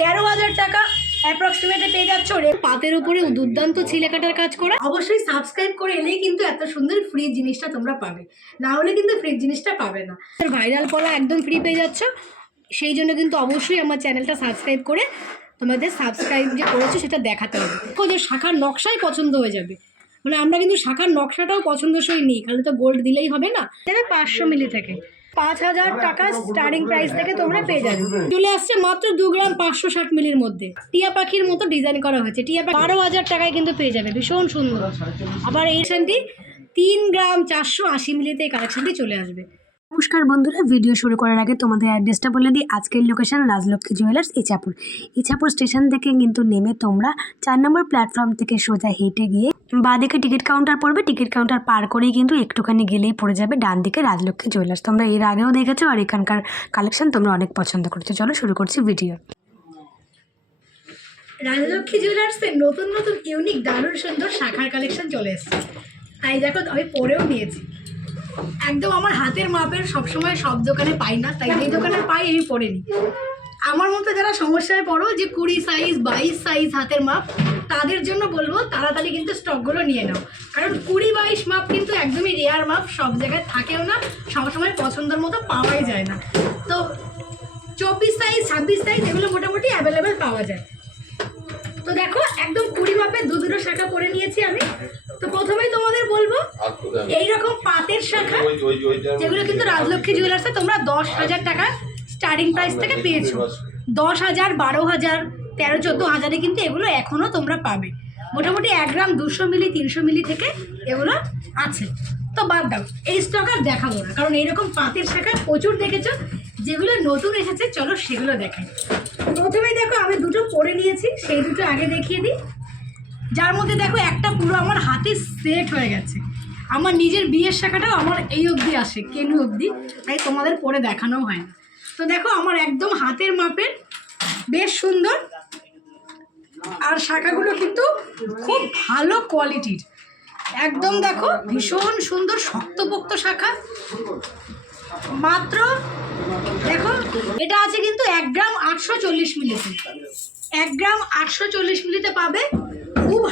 তেরো হাজার টাকা অ্যাপ্রক্সিমেটে পেয়ে যাচ্ছ রে। পাতের উপরে দুর্দান্ত ছিলে কাটার কাজ করা। অবশ্যই সাবস্ক্রাইব করে এলেই কিন্তু এত সুন্দর ফ্রি জিনিসটা তোমরা পাবে। না হলে কিন্তু ফ্রি জিনিসটা পাবে না। ভাইরাল পলা একদম ফ্রি পেয়ে যাচ্ছ। সেই জন্য কিন্তু অবশ্যই আমার চ্যানেলটা সাবস্ক্রাইব করে তোমাদের সাবস্ক্রাইব যে করেছ সেটা দেখাতে হবে। ওদের শাখার নকশাই পছন্দ হয়ে যাবে। মানে আমরা কিন্তু শাখার নকশাটাও পছন্দসই নিই। খালি তো গোল্ড দিলেই হবে না। পাঁচশো মিলি থেকে। পাঁচ হাজার টাকা স্টার্টিং প্রাইস থেকে তোমরা পেয়ে যাবে। চলে আসছে মাত্র দু গ্রাম পাঁচশো ষাট মিলির মধ্যে। টিয়া পাখির মতো ডিজাইন করা হয়েছে। টিয়া পাখি বারো হাজার টাকায় কিন্তু পেয়ে যাবে। ভীষণ সুন্দর। আবার এই সেন্টি তিন গ্রাম চারশো আশি মিলিতে এই কালেকশনটি চলে আসবে। নমস্কার বন্ধুরা ভিডিও শুরু করার আগে তোমাদের অ্যাড্রেসটা বলে দিই। আজকের location Rajlakshmi jewellers Ichhapur. Ichhapur station থেকে কিন্তু নেমে তোমরা চার নম্বর প্ল্যাটফর্ম থেকে সোজা হেঁটে গিয়ে বাঁদিকে টিকিট কাউন্টার পড়বে। টিকিট কাউন্টার পার করেই কিন্তু একটুখানি গেলেই পড়ে যাবে ডান দিকে রাজলক্ষ্মী জুয়েলার্স তোমরা এর আগেও দেখেছ আর এখানকার কালেকশন তোমরা অনেক পছন্দ করেছ। চলো শুরু করছি ভিডিও রাজলক্ষ্মী জুয়েলার্সের নতুন নতুন ইউনিক দারুণ সুন্দর শাখার কালেকশন চলে এসেছে। তাই দেখো, আমি পরেও নিয়েছি। একদম আমার হাতের মাপের সবসময় সব দোকানে পাই না, তাই এই দোকানে পাই আমি পরে আমার মতো যারা সমস্যায় পড়ো যে কুড়ি সাইজ বাইশ সাইজ হাতের মাপ, তাদের জন্য বলব তাড়াতাড়ি কিন্তু স্টকগুলো নিয়ে নাও। কারণ কুড়ি বাইশ মাপ কিন্তু একদমই রেয়ার মাপ, সব জায়গায় থাকেও না, সবসময় পছন্দের মতো পাওয়াই যায় না। তো চব্বিশ সাইজ ছাব্বিশ সাইজ এগুলো মোটামুটি অ্যাভেলেবেল পাওয়া যায়। তো দেখো, একদম কুড়ি মাপের দু দুটো শাখা পরে নিয়েছি আমি। তো প্রথমেই এইরকম পাতের শাখা যেগুলো কিন্তু রাজলক্ষ্মী জুয়েলার্সে তোমরা দশ হাজার টাকা স্টার্টিং প্রাইস থেকে পেয়েছ। দশ হাজার বারো হাজার তেরো চোদ্দ হাজারে কিন্তু এগুলো এখনও তোমরা পাবে। মোটামুটি এক গ্রাম দুশো মিলি তিনশো মিলি থেকে এগুলো আছে। তো বাদ দাও এই স্টক আর দেখাবো না কারণ এইরকম পাতের শাখা প্রচুর দেখেছ। যেগুলো নতুন এসেছে চলো সেগুলো দেখাই। প্রথমেই দেখো আমি দুটো পরে নিয়েছি সেই দুটো আগে দেখিয়ে দিই। যার মধ্যে দেখো একটা পুরো আমার হাতে সেট হয়ে গেছে। আমার নিজের বিয়ের শাখাটাও আমার এই অবধি আসে, কেনু অবধি। তাই তোমাদের পরে দেখানো হয় না। তো দেখো, আমার একদম হাতের মাপের বেশ সুন্দর। আর শাখাগুলো কিন্তু খুব ভালো কোয়ালিটির। একদম দেখো, ভীষণ সুন্দর শক্তপোক্ত শাখা। মাত্র, দেখো, এটা আছে কিন্তু এক গ্রাম আটশো চল্লিশ মিলিতে। এক গ্রাম আটশো চল্লিশ মিলিতে পাবে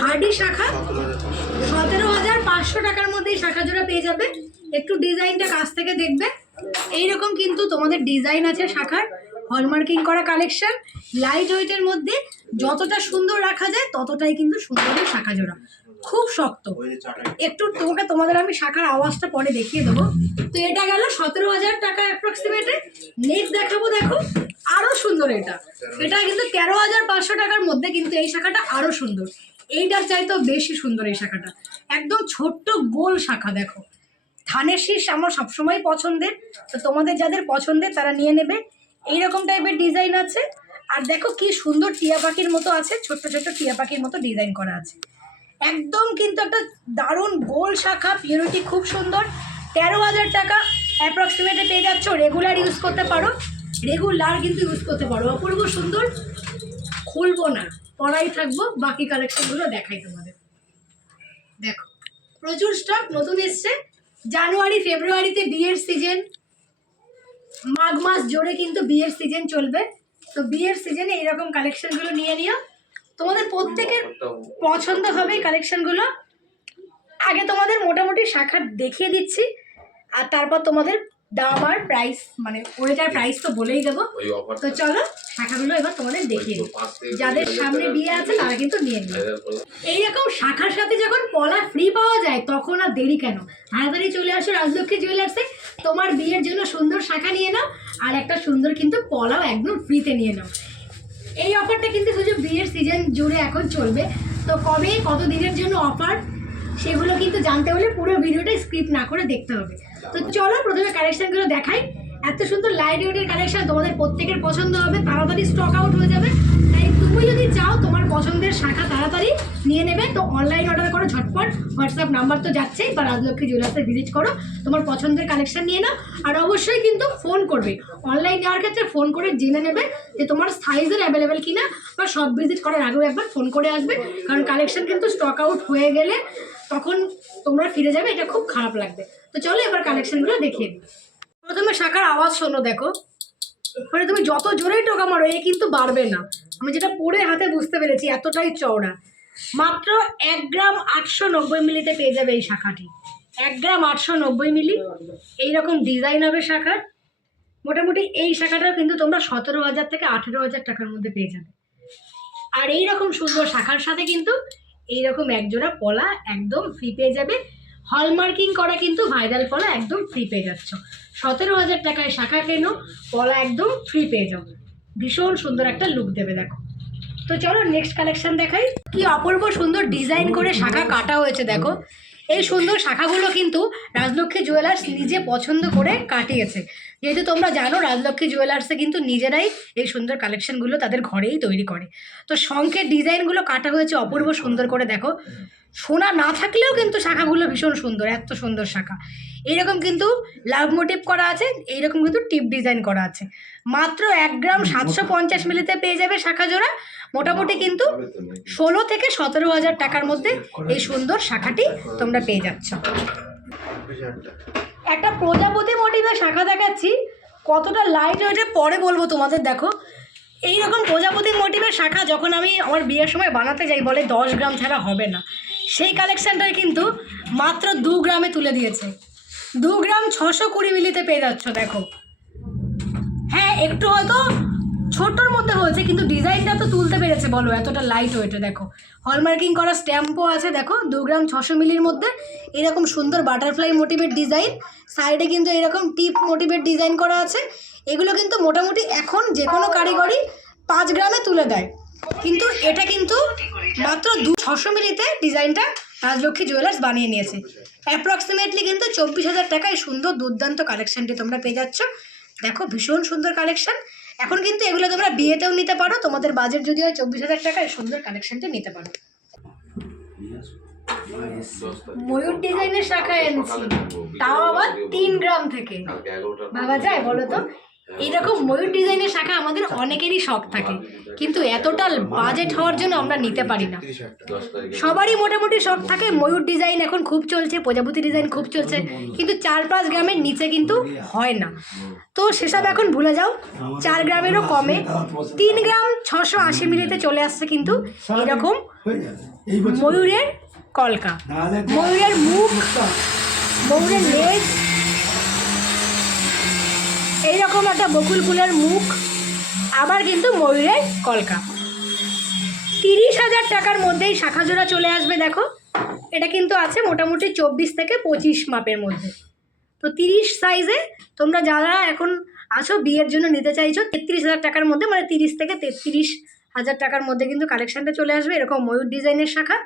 হার্ডি শাখা। সতেরো হাজার পাঁচশো। টাকার মধ্যে এই শাখা জোড়া পেয়ে যাবে। একটু ডিজাইনটা কাছ থেকে দেখবে। এইরকম কিন্তু তোমাদের ডিজাইন আছে শাখার। হলমার্কিং করা কালেকশন। লাইট ওয়েটের মধ্যে যতটা সুন্দর রাখা যায় ততটাই কিন্তু সুন্দর শাখা জোড়া খুব শক্ত। একটু তোমাকে তোমাদের আমি শাখার আওয়াজটা পরে দেখিয়ে দেবো। তো এটা গেল সতেরো হাজার টাকা অ্যাপ্রক্সিমেটে নেক্সট দেখাবো দেখো আরও সুন্দর এটা। এটা কিন্তু তেরো হাজার পাঁচশো টাকার মধ্যে কিন্তু এই শাখাটা আরও সুন্দর। এইটার চাইতেও বেশি সুন্দর এই শাখাটা। একদম ছোট্ট গোল শাখা, দেখো। ধানের শীষ আমার সবসময় পছন্দের, তো তোমাদের যাদের পছন্দের তারা নিয়ে নেবে। এইরকম টাইপের ডিজাইন আছে। আর দেখো কি সুন্দর টিয়া পাখির মতো আছে, ছোট্ট ছোট্ট টিয়া পাখির মতো ডিজাইন করা আছে। একদম কিন্তু একটা দারুণ গোল শাখা, পিওরিটি খুব সুন্দর। তেরো হাজার টাকা অ্যাপ্রক্সিমেটে পেয়ে যাচ্ছ রেগুলার ইউজ করতে পারো। রেগুলার কিন্তু ইউজ করতে পারো। অপূর্ব সুন্দর। খুলবো না। পড়াই থাকব, বাকি কালেকশনগুলো দেখাই তোমাদের। দেখো, প্রচুর স্টক নতুন এসছে। জানুয়ারি, ফেব্রুয়ারিতে বিয়ের সিজন মাঘ মাস জোরে কিন্তু বিয়ের সিজন চলবে। তো বিয়ের সিজনে এইরকম কালেকশনগুলো নিয়ে নিও। তোমাদের প্রত্যেকের পছন্দ হবে কালেকশনগুলো আগে তোমাদের মোটামুটি শাখা দেখিয়ে দিচ্ছি, আর তারপর তোমাদের দাম আর প্রাইস মানে ওইটার প্রাইস তো বলেই দেবো। তো চলো শাখাগুলো এবার তোমাদের দেখিয়ে দিই। যাদের সামনে বিয়ে আছে তারা কিন্তু নিয়ে নিও এইরকম শাখার সাথে যখন পলা ফ্রি পাওয়া যায় তখন আর দেরি কেন? তাড়াতাড়ি চলে আসো রাজলক্ষ্মী জুয়েলার্সে তোমার বিয়ের জন্য সুন্দর শাখা নিয়ে নাও আর একটা সুন্দর কিন্তু পলাও একদম ফ্রিতে নিয়ে নাও। এই অফারটা কিন্তু শুধু বিয়ের সিজন জুড়ে এখন চলবে। তো কবে কত দিনের জন্য অফার সেগুলো কিন্তু জানতে হলে পুরো ভিডিওটা স্ক্রিপ্ট না করে দেখতে হবে। তো চলো প্রথমে কালেকশনগুলো দেখাই। এত সুন্দর লাইট ওয়েটের কালেকশন তোমাদের প্রত্যেকের পছন্দ হবে, তাড়াতাড়ি স্টক আউট হয়ে যাবে। তাই তুমি যদি চাও তোমার পছন্দের শাখা তাড়াতাড়ি নিয়ে নেবে, তো অনলাইন অর্ডার করো ঝটপট। হোয়াটসঅ্যাপ নাম্বার তো যাচ্ছেই, বা রাজলক্ষ্মী জুয়েলার্সে ভিজিট করো। তোমার পছন্দের কালেকশন নিয়ে নাও, আর অবশ্যই কিন্তু ফোন করবে। অনলাইন নেওয়ার ক্ষেত্রে ফোন করে জেনে নেবে যে তোমার সাইজের অ্যাভেলেবেল কিনা, বা সব ভিজিট করার আগেও একবার ফোন করে আসবে। কারণ কালেকশন কিন্তু স্টক আউট হয়ে গেলে তখন তোমরা ফিরে যাবে, এটা খুব খারাপ লাগবে। তো চলো এবার কালেকশনগুলো দেখিয়ে দিই প্রথমে শাখার আওয়াজ শোনো দেখো। মানে তুমি যত জোরেই টোকা মারো এ কিন্তু বাড়বে না। আমি যেটা পরে হাতে বুঝতে পেরেছি এতটাই চওড়া। মাত্র এক গ্রাম আটশো নব্বই মিলিতে পেয়ে যাবে এই শাখাটি। এক গ্রাম আটশো নব্বই মিলি। এইরকম ডিজাইন হবে শাখার। মোটামুটি এই শাখাটাও কিন্তু তোমরা সতেরো হাজার থেকে আঠেরো হাজার টাকার মধ্যে পেয়ে যাবে। আর এই রকম সুন্দর শাখার সাথে কিন্তু এইরকম একজোড়া পলা একদম ফ্রি পেয়ে যাবে। হলমার্কিং করা কিন্তু ভাইরাল পলা একদম ফ্রি পেয়ে যাচ্ছ। সতেরো হাজার টাকায় শাখা কেনো পলা একদম ফ্রি পেয়ে যাও। ভীষণ সুন্দর একটা লুক দেবে, দেখো। তো চলো নেক্সট কালেকশন দেখাই। কি অপূর্ব সুন্দর ডিজাইন করে শাখা কাটা হয়েছে, দেখো। এই সুন্দর শাখাগুলো কিন্তু রাজলক্ষ্মী জুয়েলার্স নিজে পছন্দ করে কাটিয়েছে। যেহেতু তোমরা জানো, রাজলক্ষ্মী জুয়েলার্সে কিন্তু নিজেরাই এই সুন্দর কালেকশনগুলো তাদের ঘরেই তৈরি করে। তো শঙ্খের ডিজাইনগুলো কাটা হয়েছে অপূর্ব সুন্দর করে, দেখো। সোনা না থাকলেও কিন্তু শাখাগুলো ভীষণ সুন্দর এত সুন্দর শাখা। এইরকম কিন্তু লাভ মোটিভ করা আছে এইরকম কিন্তু টিপ ডিজাইন করা আছে। মাত্র এক গ্রাম সাতশো পঞ্চাশ মিলিতে পেয়ে যাবে শাখা জোড়া। মোটামুটি কিন্তু ষোলো থেকে সতেরো হাজার টাকার মধ্যে এই সুন্দর শাখাটি তোমরা পেয়ে যাচ্ছ। একটা প্রজাপতি মোটিভের শাখা দেখাচ্ছি। কতটা লাইট ওয়েটে পরে বলব তোমাদের দেখো। এইরকম প্রজাপতি মোটিভের শাখা যখন আমি আমার বিয়ের সময় বানাতে যাই বলে দশ গ্রাম ছাড়া হবে না। সেই কালেকশানটাই কিন্তু মাত্র দু গ্রামে তুলে দিয়েছে। দু গ্রাম ছশো কুড়ি মিলিতে পেয়ে যাচ্ছ, দেখো। হ্যাঁ একটু হয়তো ছোটোর মধ্যে হয়েছে, কিন্তু ডিজাইনটা তো তুলতে পেরেছে, বলো, এতটা লাইট ওয়েটে দেখো। হলমার্কিং করা স্ট্যাম্পও আছে, দেখো, দু গ্রাম ছশো মিলির মধ্যে। এরকম সুন্দর বাটারফ্লাই মোটিভের ডিজাইন সাইডে কিন্তু এরকম টিপ মোটিভের ডিজাইন করা আছে। এগুলো কিন্তু মোটামুটি এখন যে কোনো কারিগরি পাঁচ গ্রামে তুলে দেয়। কিন্তু এটা কিন্তু মাত্র দু ছশো মিলিতে ডিজাইনটা রাজলক্ষ্মী জুয়েলার্স বানিয়ে নিয়েছে। অ্যাপ্রক্সিমেটলি কিন্তু চব্বিশ হাজার টাকায় সুন্দর দুর্দান্ত কালেকশনটি তোমরা পেয়ে যাচ্ছ। দেখো, ভীষণ সুন্দর কালেকশন এখন কিন্তু এগুলো তোমরা বিয়েতেও নিতে পারো, তোমাদের বাজেট যদি হয় চব্বিশ হাজার টাকায় সুন্দর কালেকশনটা নিতে পারো। ময়ূর ডিজাইনের শাখা এনেছি। তাও আবার তিন গ্রাম থেকে। ভাবা যায় বলো তো? এইরকম ময়ূর ডিজাইনের শাখা আমাদের অনেকেরই শখ থাকে। কিন্তু এতটা বাজেট হওয়ার জন্য আমরা নিতে পারি না। সবারই মোটামুটি শখ থাকে, ময়ূর ডিজাইন এখন খুব চলছে, প্রজাপতি ডিজাইন খুব চলছে, কিন্তু চার পাঁচ গ্রামের নিচে কিন্তু হয় না। তো সেসব এখন ভুলে যাও, চার গ্রামেরও কমে। তিন গ্রাম ছশো আশি মিলিতে চলে আসছে কিন্তু এরকম ময়ূরের কলকা। ময়ূরের মুখ, ময়ূরের লেজ এইরকম একটা বকুল ফুলের মুখ, আবার কিন্তু ময়ূরের কলকা। তিরিশ হাজার টাকার মধ্যেই শাখা জোড়া চলে আসবে, দেখো। এটা কিন্তু আছে মোটামুটি চব্বিশ থেকে পঁচিশ মাপের মধ্যে। তো তিরিশ সাইজে তোমরা যারা এখন আছো, বিয়ের জন্য নিতে চাইছো, তেত্রিশ হাজার টাকার মধ্যে মানে তিরিশ থেকে তেত্রিশ হাজার টাকার মধ্যে কিন্তু কালেকশানটা চলে আসবে। এরকম ময়ূর ডিজাইনের শাখা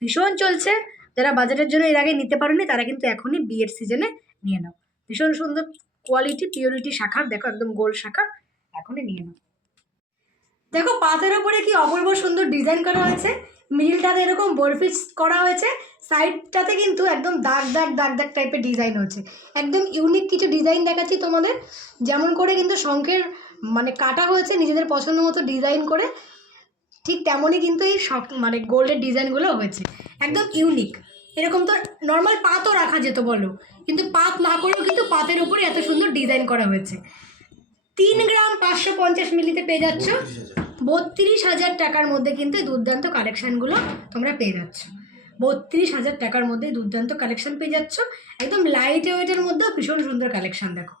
ভীষণ চলছে। যারা বাজেটের জন্য এর আগে নিতে পারেনি, তারা কিন্তু এখনই বিয়ের সিজনে নিয়ে নাও। ভীষণ সুন্দর কোয়ালিটি পিওরিটি শাখার দেখো একদম গোল শাখা, এখনই নিয়ে নাও। দেখো পাতের ওপরে কি অপূর্ব সুন্দর ডিজাইন করা হয়েছে। মিডিলটাতে এরকম বরফিস করা হয়েছে। সাইডটাতে কিন্তু একদম দাগ দাগ দাগ দাগ টাইপের ডিজাইন হচ্ছে একদম ইউনিক কিছু ডিজাইন দেখাচ্ছি তোমাদের। যেমন করে কিন্তু শঙ্খের মানে কাটা হয়েছে, নিজেদের পছন্দ মতো ডিজাইন করে। ঠিক তেমনই কিন্তু এই শখ মানে গোল্ডের ডিজাইনগুলো হয়েছে। একদম ইউনিক এরকম তো নর্মাল পাতও রাখা যেত বলো। কিন্তু পাত না করেও কিন্তু পাতের উপরে এত সুন্দর ডিজাইন করা হয়েছে। তিন গ্রাম পাঁচশো পঞ্চাশ মিলিতে পেয়ে যাচ্ছ। বত্রিশ হাজার টাকার মধ্যে কিন্তু দুর্দান্ত কালেকশানগুলো তোমরা পেয়ে যাচ্ছ। বত্রিশ হাজার টাকার মধ্যে দুর্দান্ত কালেকশান পেয়ে যাচ্ছ। একদম লাইট ওয়েটের মধ্যেও ভীষণ সুন্দর কালেকশান দেখো।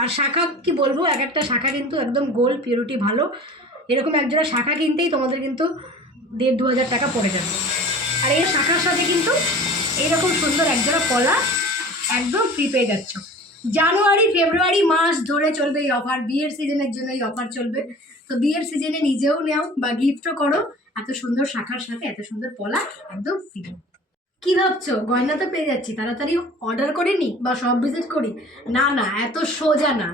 আর শাখা কি বলব, এক একটা শাখা কিন্তু একদম গোল্ড পিউরিটি ভালো। এরকম একজোড়া শাখা কিনতেই তোমাদের কিন্তু দেড় দু হাজার টাকা পড়ে যাবে। আর এই শাখার সাথে কিন্তু এইরকম সুন্দর একজোড়া কলা একদম ফ্রি পেয়ে যাচ্ছ। জানুয়ারি, ফেব্রুয়ারি মাস ধরে চলবে এই অফার বিয়ের সিজনের জন্য এই অফার চলবে। তো বিয়ের সিজনে নিজেও নেও বা গিফটও করো। এত সুন্দর শাখার সাথে এত সুন্দর পলা একদম ফ্রি কি ভাবছ? গয়না তো পেয়ে যাচ্ছি, তাড়াতাড়ি অর্ডার করে নি বা সব ভিজিট করি? না না, এত সোজা না।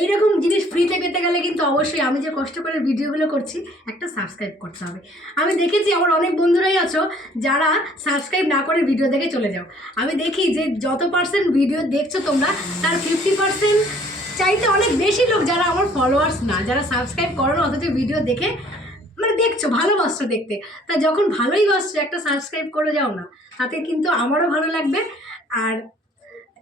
এইরকম জিনিস ফ্রিতে পেতে গেলে কিন্তু অবশ্যই আমি যে কষ্ট করে ভিডিওগুলো করছি, একটা সাবস্ক্রাইব করতে হবে। আমি দেখেছি আমার অনেক বন্ধুরাই আছো যারা সাবস্ক্রাইব না করে ভিডিও দেখে চলে যাও। আমি দেখি যে যত পার্সেন্ট ভিডিও দেখছ তোমরা, তার ফিফটি পার্সেন্ট চাইতে অনেক বেশি লোক যারা আমার ফলোয়ার্স না, যারা সাবস্ক্রাইব করো অথচ ভিডিও দেখে মানে দেখছ, ভালোবাসছো দেখতে। তা যখন ভালোই বাসছো, একটা সাবস্ক্রাইব করে যাও না, তাতে কিন্তু আমারও ভালো লাগবে। আর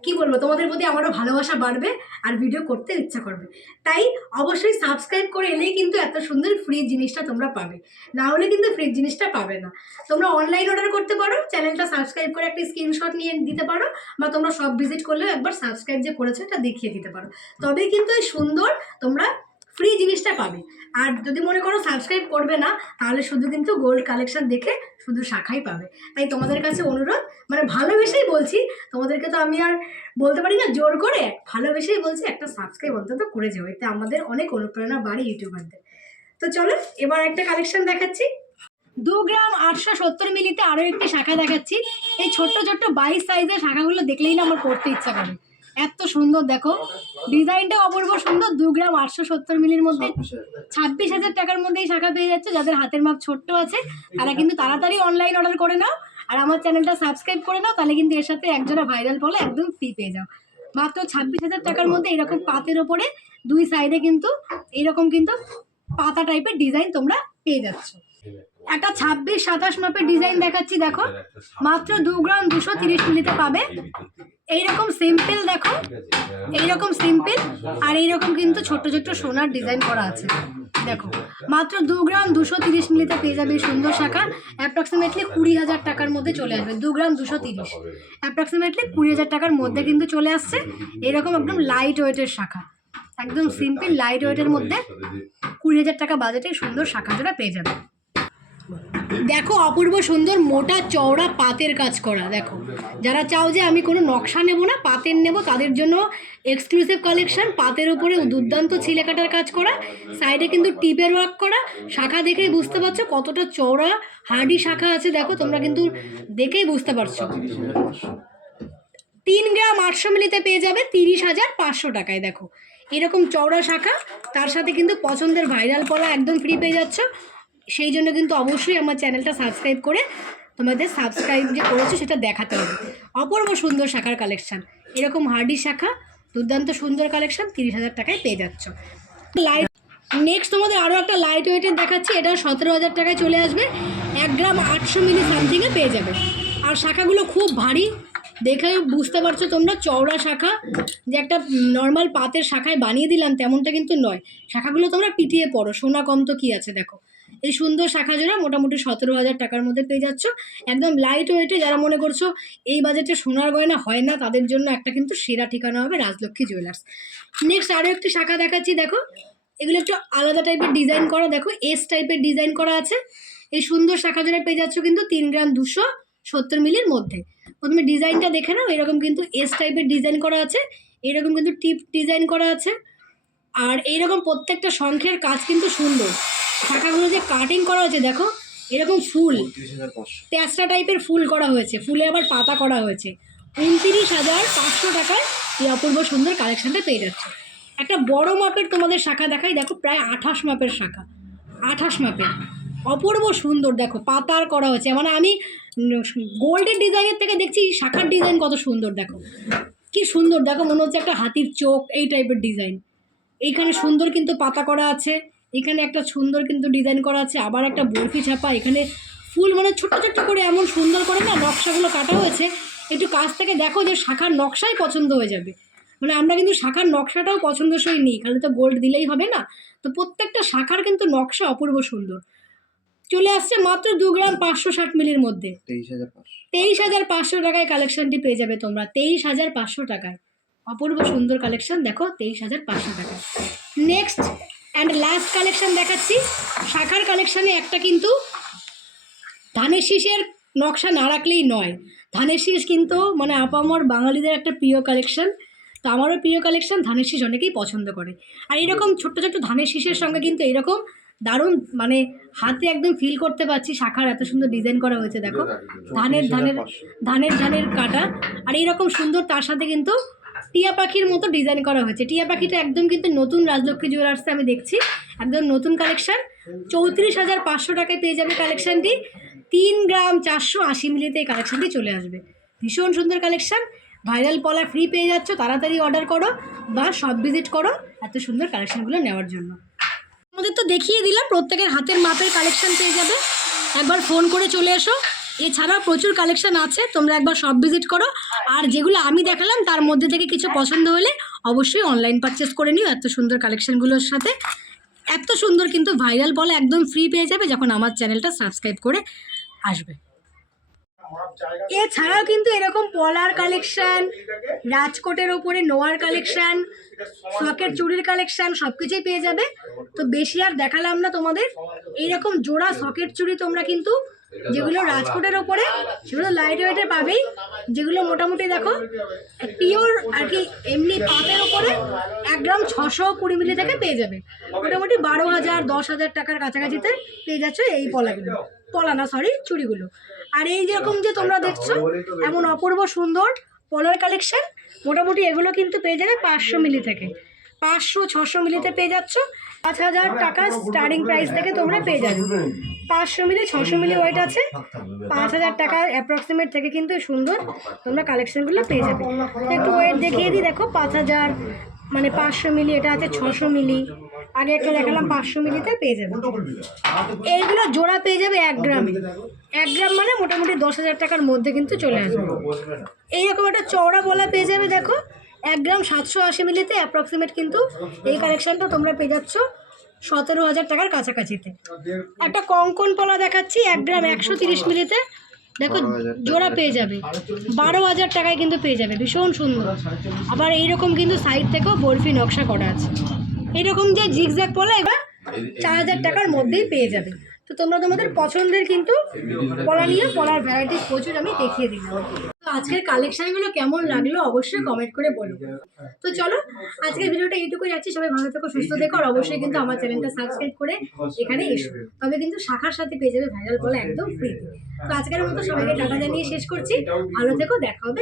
কি বলব, তোমাদের প্রতি আমারও ভালোবাসা বাড়বে আর ভিডিও করতে ইচ্ছা করবে। তাই অবশ্যই সাবস্ক্রাইব করে এলেই কিন্তু এত সুন্দর ফ্রি জিনিসটা তোমরা পাবে। না হলে কিন্তু ফ্রি জিনিসটা পাবে না। তোমরা অনলাইন অর্ডার করতে পারো চ্যানেলটা সাবস্ক্রাইব করে একটা স্ক্রিনশট নিয়ে দিতে পারো, বা তোমরা সব ভিজিট করলেও একবার সাবস্ক্রাইব যে করেছ এটা দেখিয়ে দিতে পারো। তবেই কিন্তু এই সুন্দর তোমরা ফ্রি জিনিসটা পাবে। আর যদি মনে করো সাবস্ক্রাইব করবে না, তাহলে শুধু কিন্তু গোল্ড কালেকশন দেখে শুধু শাখাই পাবে। তাই তোমাদের কাছে অনুরোধ মানে ভালোবেসেই বলছি, তোমাদেরকে তো আমি আর বলতে পারি না, জোর করে, ভালোবেসেই বলছি একটা সাবস্ক্রাইব অন্তত করে যাও। এতে আমাদের অনেক অনুপ্রেরণা বাড়ে ইউটিউবারদের। তো চলো, এবার একটা কালেকশন দেখাচ্ছি। দু গ্রাম আটশো সত্তর মিলিতে আরও একটি শাখা দেখাচ্ছি। এই ছোট্ট ছোট্ট বাইশ সাইজের শাখাগুলো দেখলেই না আমার পড়তে ইচ্ছা করে। এত সুন্দর দেখো। ডিজাইনটা অপূর্ব সুন্দর দু গ্রাম আটশো সত্তর মিলির মধ্যে। ছাব্বিশ হাজার টাকার মধ্যে এই শাখা পেয়ে যাচ্ছে যাদের হাতের মাপ ছোট্ট আছে তারা কিন্তু তাড়াতাড়ি অনলাইন অর্ডার করে নাও। আর আমার চ্যানেলটা সাবস্ক্রাইব করে নাও তাহলে কিন্তু এর সাথে একজোড়া ভাইরাল ফলো একদম ফ্রি পেয়ে যাও। মাত্র ছাব্বিশ হাজার টাকার মধ্যে এরকম পাতের ওপরে দুই সাইডে কিন্তু এইরকম কিন্তু পাতা টাইপের ডিজাইন তোমরা পেয়ে যাচ্ছ। একটা ছাব্বিশ সাতাশ মাপের ডিজাইন দেখাচ্ছি দেখো। মাত্র দু গ্রাম দুশো তিরিশ মিলিতে পাবে। এইরকম সিম্পল দেখো, এইরকম সিম্পল আর এইরকম কিন্তু ছোট্ট ছোট্ট সোনার ডিজাইন করা আছে। দেখো, মাত্র দু গ্রাম দুশো তিরিশ মিলিতে পেয়ে যাবে সুন্দর শাখা। অ্যাপ্রক্সিমেটলি কুড়ি হাজার টাকার মধ্যে চলে আসবে, দু গ্রাম দুশো তিরিশ। অ্যাপ্রক্সিমেটলি কুড়ি হাজার টাকার মধ্যে কিন্তু চলে আসছে, এরকম একদম লাইট ওয়েটের শাখা। একদম সিম্পল লাইট ওয়েটের মধ্যে কুড়ি হাজার টাকা বাজেটে সুন্দর শাখা জোড়া পেয়ে যাবে। দেখো, অপূর্ব সুন্দর মোটা চওড়া পাতের কাজ করা, দেখো। যারা চাও যে আমি কোনো নকশা নেব না, পাতের নেব, তাদের জন্য এক্সক্লুসিভ কালেকশন পাতের উপরে দুর্দান্ত ছিলে কাটার কাজ করা সাইডে কিন্তু টিপের ওয়ার্ক করা, শাখা দেখেই বুঝতে পারছ কতটা চওড়া হার্ডি শাখা আছে, দেখো, তোমরা কিন্তু দেখেই বুঝতে পারছ। তিন গ্রাম আটশো মিলিতে পেয়ে যাবে তিরিশ হাজার পাঁচশো টাকায়, দেখো। এরকম চওড়া শাখা, তার সাথে কিন্তু পছন্দের ভাইরাল পলা একদম ফ্রি পেয়ে যাচ্ছ। সেই জন্য কিন্তু অবশ্যই আমার চ্যানেলটা সাবস্ক্রাইব করে তোমাদের সাবস্ক্রাইব যে করেছ সেটা দেখাতে হবে। অপূর্ব সুন্দর শাখার কালেকশান এরকম হার্ডি শাখা, দুর্দান্ত সুন্দর কালেকশন তিরিশ হাজার টাকায় পেয়ে যাচ্ছ। লাইট নেক্সট তোমাদের আরও একটা লাইট ওয়েটের দেখাচ্ছি, এটা সতেরো হাজার টাকায় চলে আসবে। এক গ্রাম আটশো মিলি সামথিংয়ে পেয়ে যাবে। আর শাখাগুলো খুব ভারী দেখে বুঝতে পারছ তোমরা, চওড়া শাখা, যে একটা নর্মাল পাতের শাখায় বানিয়ে দিলাম তেমনটা কিন্তু নয়। শাখাগুলো তোমরা পিটিয়ে পড়ো, সোনা কম তো কী আছে দেখো। এই সুন্দর শাখা জোড়া মোটামুটি সতেরো হাজার টাকার মধ্যে পেয়ে যাচ্ছ। একদম লাইট ওয়েটে যারা মনে করছ এই বাজেটে সোনার গয়না হয় না, তাদের জন্য একটা কিন্তু সেরা ঠিকানা হবে রাজলক্ষ্মী জুয়েলার্স নেক্সট আরও একটি শাখা দেখাচ্ছি, দেখো। এগুলো একটু আলাদা টাইপের ডিজাইন করা, দেখো এস টাইপের ডিজাইন করা আছে। এই সুন্দর শাখা জোড়া পেয়ে যাচ্ছ কিন্তু তিন গ্রাম দুশো সত্তর মিলির মধ্যে। প্রথমে ডিজাইনটা দেখে নাও, এরকম কিন্তু এস টাইপের ডিজাইন করা আছে, এরকম কিন্তু টিপ ডিজাইন করা আছে। আর এইরকম প্রত্যেকটা শঙ্খের কাজ কিন্তু সুন্দর। শাখাগুলো যে কাটিং করা হয়েছে দেখো? এরকম ফুল। প্যাঁচটা টাইপের ফুল করা হয়েছে। ফুলে আবার পাতা করা হয়েছে। উনতিরিশ হাজার পাঁচশো টাকায় এই অপূর্ব সুন্দর কালেকশানটা পেয়ে যাচ্ছে। একটা বড় মাপের তোমাদের শাখা দেখাই। দেখো প্রায় আঠাশ মাপের শাখা। আঠাশ মাপের। অপূর্ব সুন্দর দেখো পাতার করা হয়েছে। মানে আমি গোল্ডের ডিজাইনের থেকে দেখছি শাখার ডিজাইন কত সুন্দর দেখো। কি সুন্দর দেখো মনে হচ্ছে একটা হাতির চোখ এই টাইপের ডিজাইন। এইখানে সুন্দর কিন্তু পাতা করা আছে। এখানে একটা সুন্দর কিন্তু ডিজাইন করা আছে আবার একটা বরফি ছাপা এখানে ফুল মানে ছোট্ট ছোট্ট করে এমন সুন্দর করে না নকশাগুলো কাটা হয়েছে। একটু কাছ থেকে দেখো যে শাখার নকশাই পছন্দ হয়ে যাবে। মানে আমরা কিন্তু শাখার নকশাটাও পছন্দসই নিই খালি তো গোল্ড দিলেই হবে না। তো প্রত্যেকটা শাখার কিন্তু নকশা অপূর্ব সুন্দর। চলে আসছে মাত্র দু গ্রাম পাঁচশো ষাট মিলির মধ্যে। তেইশ হাজার পাঁচশো। তেইশ হাজার পাঁচশো টাকায় কালেকশনটি পেয়ে যাবে তোমরা তেইশ হাজার পাঁচশো টাকায়। অপূর্ব সুন্দর কালেকশন দেখো তেইশ হাজার পাঁচশো টাকায়। নেক্সট অ্যান্ড লাস্ট কালেকশন দেখাচ্ছি। শাখার কালেকশানে একটা কিন্তু ধানের শীষের নকশা না রাখলেই নয়। ধানের শীষ কিন্তু মানে আপামর বাঙালিদের একটা প্রিয় কালেকশন তো আমারও প্রিয় কালেকশন ধানের শীষ অনেকেই পছন্দ করে। আর এরকম ছোট্ট ছোট্ট ধানের শীষের সঙ্গে কিন্তু এরকম দারুণ মানে হাতে একদম ফিল করতে পারছি শাখার এত সুন্দর ডিজাইন করা হয়েছে দেখো। ধানের ধানের ধানের ধানের কাটা। আর এইরকম সুন্দর তার সাথে কিন্তু টিয়া পাখির মতো ডিজাইন করা হয়েছে। টিয়া পাখিটা একদম কিন্তু নতুন রাজলক্ষ্মী জুয়েলার্সে আমি দেখছি। একদম নতুন কালেকশন চৌত্রিশ হাজার পাঁচশো টাকায় পেয়ে যাবে কালেকশানটি তিন গ্রাম চারশো আশি মিলিতে এই কালেকশানটি চলে আসবে। ভীষণ সুন্দর কালেকশান ভাইরাল পলা ফ্রি পেয়ে যাচ্ছ, তাড়াতাড়ি অর্ডার করো বা সব ভিজিট করো, এত সুন্দর কালেকশানগুলো নেওয়ার জন্য। আমাদের তো দেখিয়ে দিলাম, প্রত্যেকের হাতের মাপের কালেকশান পেয়ে যাবে। একবার ফোন করে চলে এসো। এছাড়াও প্রচুর কালেকশন আছে, তোমরা একবার সব ভিজিট করো। আর যেগুলো আমি দেখালাম, তার মধ্যে থেকে কিছু পছন্দ হলে অবশ্যই অনলাইন পারচেস করে নিও এত সুন্দর কালেকশনগুলোর সাথে। এত সুন্দর কিন্তু ভাইরাল বলে একদম ফ্রি পেয়ে যাবে যখন আমার চ্যানেলটা সাবস্ক্রাইব করে আসবে। এছাড়াও কিন্তু এরকম পলার কালেকশন রাজকোটের ওপরে নোয়ার কালেকশন সকের চুড়ির কালেকশন সব কিছুই পেয়ে যাবে। তো বেশি আর দেখালাম না তোমাদের। এইরকম জোড়া সকেট চুড়ি তোমরা কিন্তু যেগুলো রাজকোটের ওপরে সেগুলো লাইট ওয়েটে পাবেই। যেগুলো মোটামুটি দেখো পিওর আর কি এমনি পাতের ওপরে এক গ্রাম ছশো কুড়ি মিলি থেকে পেয়ে যাবে। মোটামুটি বারো হাজার দশ হাজার টাকার কাছাকাছিতে পেয়ে যাচ্ছ এই পলাগুলো। পলা না সরি চুড়িগুলো। আর এই যেরকম যে তোমরা দেখছ এমন অপূর্ব সুন্দর পলার কালেকশন মোটামুটি এগুলো কিন্তু পেয়ে যাবে পাঁচশো মিলি থেকে। পাঁচশো ছশো মিলিতে পেয়ে যাচ্ছ। পাঁচ হাজার টাকা স্টার্টিং প্রাইস থেকে তোমরা পেয়ে যাবে। পাঁচশো মিলি ছশো মিলি ওয়েট আছে। পাঁচ হাজার টাকা অ্যাপ্রক্সিমেট থেকে কিন্তু সুন্দর তোমরা কালেকশনগুলো পেয়ে যাবে। একটু ওয়েট দেখিয়ে দিই দেখো পাঁচ হাজার মানে পাঁচশো মিলি এটা আছে ছশো মিলি। আগে একটা দেখালাম পাঁচশো মিলিতে পেয়ে যাবে। এইগুলো জোড়া পেয়ে যাবে এক গ্রামে। এক গ্রাম মানে মোটামুটি দশ হাজার টাকার মধ্যে কিন্তু চলে আসবে। এইরকম একটা চওড়া বলা পেয়ে যাবে দেখো। এক গ্রাম সাতশো আশি মিলিতে অ্যাপ্রক্সিমেট কিন্তু এই কালেকশনটা তোমরা পেয়ে যাচ্ছ সতেরো হাজার টাকার কাছাকাছিতে। একটা কঙ্কন পলা দেখাচ্ছি, এক গ্রাম একশো তিরিশ মিলিতে। দেখো, জোড়া পেয়ে যাবে। বারো হাজার টাকায় কিন্তু পেয়ে যাবে, ভীষণ সুন্দর। আবার এইরকম কিন্তু সাইড থেকেও বরফি নকশা করা আছে। এইরকম যে জিগজ্যাগ পলা এবার চার হাজার টাকার মধ্যেই পেয়ে যাবে। তো তোমরা তোমাদের পছন্দের কিন্তু পলা নিয়ে, পলার ভ্যারাইটিস প্রচুর আমি দেখিয়ে দিলাম। আজকের কালেকশনগুলো কেমন লাগল অবশ্যই কমেন্ট করে বলো। তো চলো, আজকের ভিডিওটা এইটুকুই যাচ্ছি সবাই ভালো থেকো, সুস্থ দেখো আর অবশ্যই কিন্তু আমার চ্যানেলটা সাবস্ক্রাইব করে এখানে এসো। তবে কিন্তু শাখার সাথে পেয়ে যাবে ভাইরাল বলে একদম ফ্রি তো। আজকের মতো সবাইকে টাকা জানিয়ে শেষ করছি, ভালো থেকো, দেখা হবে